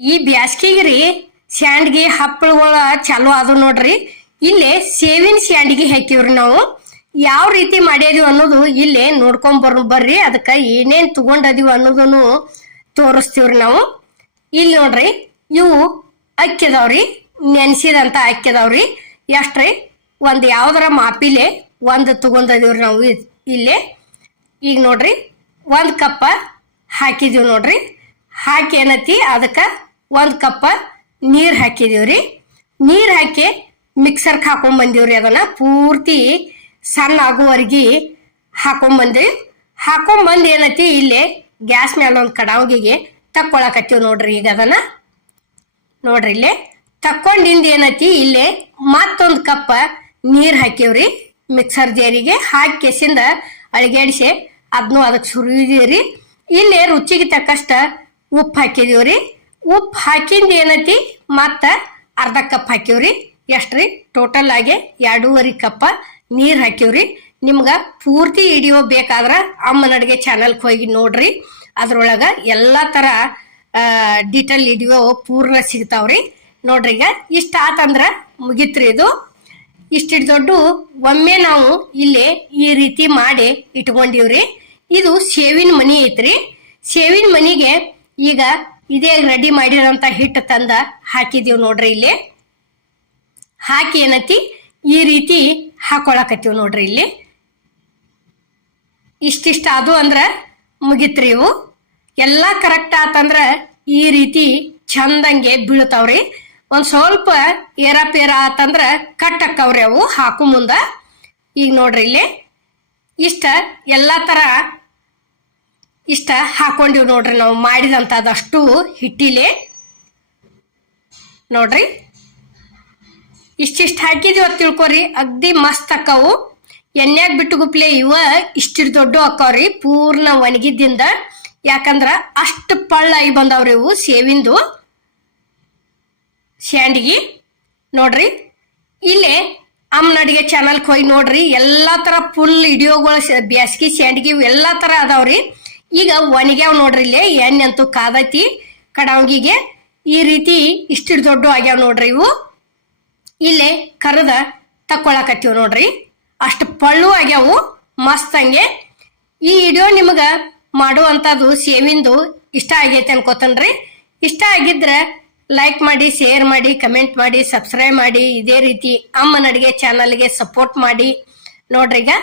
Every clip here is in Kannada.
ಈ ಬ್ಯಾಸ್ಗಿಗ್ರಿ ಸ್ಯಾಂಡ್ಗಿ ಹಪ್ಪಳಗಳ ಚಾಲು ಆದು ನೋಡ್ರಿ. ಇಲ್ಲೇ ಸೇವಿನ ಸ್ಯಾಂಡ್ಗಿ ಹಾಕಿವ್ರಿ ನಾವು. ಯಾವ ರೀತಿ ಮಾಡ್ಯಾದಿವಿ ಅನ್ನೋದು ಇಲ್ಲೇ ನೋಡ್ಕೊಂಡ್ ಬರ್ರಿ. ಅದಕ್ಕ ಏನೇನ್ ತಗೊಂಡದಿವಿ ಅನ್ನೋದನ್ನು ತೋರಿಸ್ತೀವ್ರಿ ನಾವು. ಇಲ್ಲಿ ನೋಡ್ರಿ, ಇವು ಅಕ್ಕಿ ಅದಾವ್ರಿ, ನೆನ್ಸಿದಂತ ಅಕ್ಕಿ ಅದಾವ್ರಿ. ಎಷ್ಟ್ರಿ, ಒಂದ್ ಯಾವ್ದಾರ ಮಾಪಿಲೆ ಒಂದ್ ತಗೊಂಡದಿವ್ರಿ ನಾವು ಇಲ್ಲೇ. ಈಗ ನೋಡ್ರಿ, 1 ಕಪ್ಪ ಹಾಕಿದೀವಿ ನೋಡ್ರಿ. ಹಾಕಿ ಏನತಿ ಅದಕ್ಕ 1 ಕಪ್ಪ ನೀರ್ ಹಾಕಿದೀವ್ರಿ. ನೀರ್ ಹಾಕಿ ಮಿಕ್ಸರ್ಗೆ ಹಾಕೊಂಡ್ ಬಂದಿವ್ರಿ. ಅದನ್ನ ಪೂರ್ತಿ ಸಣ್ಣ ಆಗುವರೆಗೆ ಹಾಕೊಂಡ್ ಬಂದ್ ಏನತಿ ಇಲ್ಲೇ ಗ್ಯಾಸ್ ಮೇಲೆ ಒಂದ್ ಕಡಾವಿಗೆ ತಕ್ಕೊಳಕತ್ತೀವಿ ನೋಡ್ರಿ. ಈಗ ಅದನ್ನ ನೋಡ್ರಿ, ಇಲ್ಲೇ ತಕ್ಕೊಂಡಿಂದ ಏನತಿ ಇಲ್ಲೇ ಮತ್ತೊಂದ್ ಕಪ್ಪ ನೀರ್ ಹಾಕಿವ್ರಿ. ಮಿಕ್ಸರ್ ಜಾರಿಗೆ ಹಾಕಿ ಕೆಸಿಂದ ಅಳಿಗಾಡಿಸಿ ಅದನ್ನು ಅದಕ್ಕೆ ಸುರಿದಿವ್ರಿ. ಇಲ್ಲೇ ರುಚಿಗೆ ತಕ್ಕಷ್ಟ ಉಪ್ಪು ಹಾಕಿದೀವ್ರಿ. ಉಪ್ಪು ಹಾಕಿಂದ ಏನತಿ ಮತ್ತ ಅರ್ಧ ಕಪ್ ಹಾಕಿವ್ರಿ. ಎಷ್ಟ್ರಿ, ಟೋಟಲ್ ಆಗಿ 2.5 ಕಪ್ಪ ನೀರ್ ಹಾಕಿವ್ರಿ. ನಿಮ್ಗ ಪೂರ್ತಿ ವಿಡಿಯೋ ಬೇಕಾದ್ರ ಅಮ್ಮನ ಅಡ್ಗೆ ಚಾನಲ್ಗೆ ಹೋಗಿ ನೋಡ್ರಿ. ಅದ್ರೊಳಗ ಎಲ್ಲಾ ತರ ಡೀಟೇಲ್ ವಿಡಿಯೋ ಪೂರ್ಣ ಸಿಗ್ತಾವ್ರಿ. ನೋಡ್ರಿ, ಈಗ ಇಷ್ಟ ಆತಂದ್ರ ಮುಗಿತ್ರಿ. ಇದು ಇಷ್ಟಿಟ್ ದೊಡ್ಡ ಒಮ್ಮೆ ನಾವು ಇಲ್ಲಿ ಈ ರೀತಿ ಮಾಡಿ ಇಟ್ಕೊಂಡಿವ್ರಿ. ಇದು ಸೇವಿನ ಮನಿ ಐತ್ರಿ. ಸೇವಿನ ಮನಿಗೆ ಈಗ ಇದೇ ರೆಡಿ ಮಾಡಿರೋಂತ ಹಿಟ್ಟು ತಂದ ಹಾಕಿದೀವಿ ನೋಡ್ರಿ. ಇಲ್ಲಿ ಹಾಕಿ ಏನತಿ ಈ ರೀತಿ ಹಾಕೊಳಕತ್ತೀವಿ ನೋಡ್ರಿ. ಇಲ್ಲಿ ಇಷ್ಟಿಷ್ಟ ಅದು ಅಂದ್ರ ಮುಗಿತ್ರಿ. ಇವು ಎಲ್ಲಾ ಕರೆಕ್ಟ್ ಆತಂದ್ರ ಈ ರೀತಿ ಚಂದಂಗೆ ಬೀಳ್ತಾವ್ರಿ. ಒಂದ್ ಸ್ವಲ್ಪ ಏರಾಪೇರ ಆತಂದ್ರ ಕಟ್ ಹಾಕವ್ರಿ ಅವು ಹಾಕು ಮುಂದ. ಈಗ ನೋಡ್ರಿ, ಇಲ್ಲಿ ಇಷ್ಟ ಎಲ್ಲಾ ತರ ಇಷ್ಟ ಹಾಕೊಂಡಿವ್ ನೋಡ್ರಿ ನಾವು ಮಾಡಿದಂತದಷ್ಟು ಹಿಟ್ಟಿಲೆ. ನೋಡ್ರಿ, ಇಷ್ಟಿಷ್ಟ ಹಾಕಿದಿವ ತಿಳ್ಕೊರಿ, ಅಗ್ದಿ ಮಸ್ತ್ ಅಕ್ಕವು. ಎಣ್ಣೆಗ್ ಬಿಟ್ಟು ಗುಪ್ಲೆ ಇವ ಇಷ್ಟಿರ್ ದೊಡ್ಡ ಅಕ್ಕವ್ರಿ ಪೂರ್ಣ ಒಣಗಿದ್ದಿಂದ. ಯಾಕಂದ್ರ ಅಷ್ಟು ಪಳ್ಳಾಗಿ ಬಂದವ್ರಿ ಇವು ಸೇವಿಂದು ಸ್ಯಾಂಡ್ಗಿ. ನೋಡ್ರಿ, ಇಲ್ಲೇ ಅಮ್ಮನ ಅಡಿಗೆ ಚಾನಲ್ಗೆ ಹೋಗಿ ನೋಡ್ರಿ. ಎಲ್ಲಾ ತರ ಫುಲ್ ವಿಡಿಯೋಗಳು ಬ್ಯಾಸ್ಗಿ ಸ್ಯಾಂಡ್ಗಿ ಎಲ್ಲಾ ತರ ಅದಾವ್ರಿ. ಈಗ ಒಣಗ್ಯಾವ್ ನೋಡ್ರಿ. ಇಲ್ಲೇ ಎಣ್ಣೆ ಅಂತೂ ಕಾದೈತಿ ಕಡಾವಂಗಿಗೆ. ಈ ರೀತಿ ಇಷ್ಟಿರ್ ದೊಡ್ಡ ಆಗ್ಯಾವ ನೋಡ್ರಿ ಇವು. ಇಲ್ಲೇ ಕರದ ತಕ್ಕೊಳಕತ್ತೀವ್ ನೋಡ್ರಿ. ಅಷ್ಟು ಪಳ್ಳು ಆಗ್ಯಾವು ಮಸ್ತ್ ಹಂಗೆ. ಈ ವಿಡಿಯೋ ನಿಮಗ ಮಾಡುವಂತದ್ದು ಸೇವಿಂದು ಇಷ್ಟ ಆಗೈತೆ ಅನ್ಕೋತನ್ರಿ. ಇಷ್ಟ ಆಗಿದ್ರ ಲೈಕ್ ಮಾಡಿ, ಶೇರ್ ಮಾಡಿ, ಕಮೆಂಟ್ ಮಾಡಿ, ಸಬ್ಸ್ಕ್ರೈಬ್ ಮಾಡಿ. ಇದೇ ರೀತಿ ಅಮ್ಮನ ಅಡಿಗೆ ಚಾನಲ್ಗೆ ಸಪೋರ್ಟ್ ಮಾಡಿ. ನೋಡ್ರಿ, ಈಗ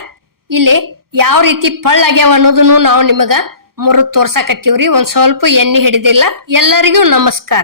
ಇಲ್ಲಿ ಯಾವ ರೀತಿ ಪಳ್ಳಾಗ್ಯಾವ ಅನ್ನೋದನ್ನು ನಾವು ನಿಮಗ ಮುರಿದು ತೋರ್ಸಾಕತ್ತೀವ್ರಿ. ಒಂದ್ ಸ್ವಲ್ಪ ಎಣ್ಣೆ ಹಿಡಿದಿಲ್ಲ. ಎಲ್ಲರಿಗೂ ನಮಸ್ಕಾರ.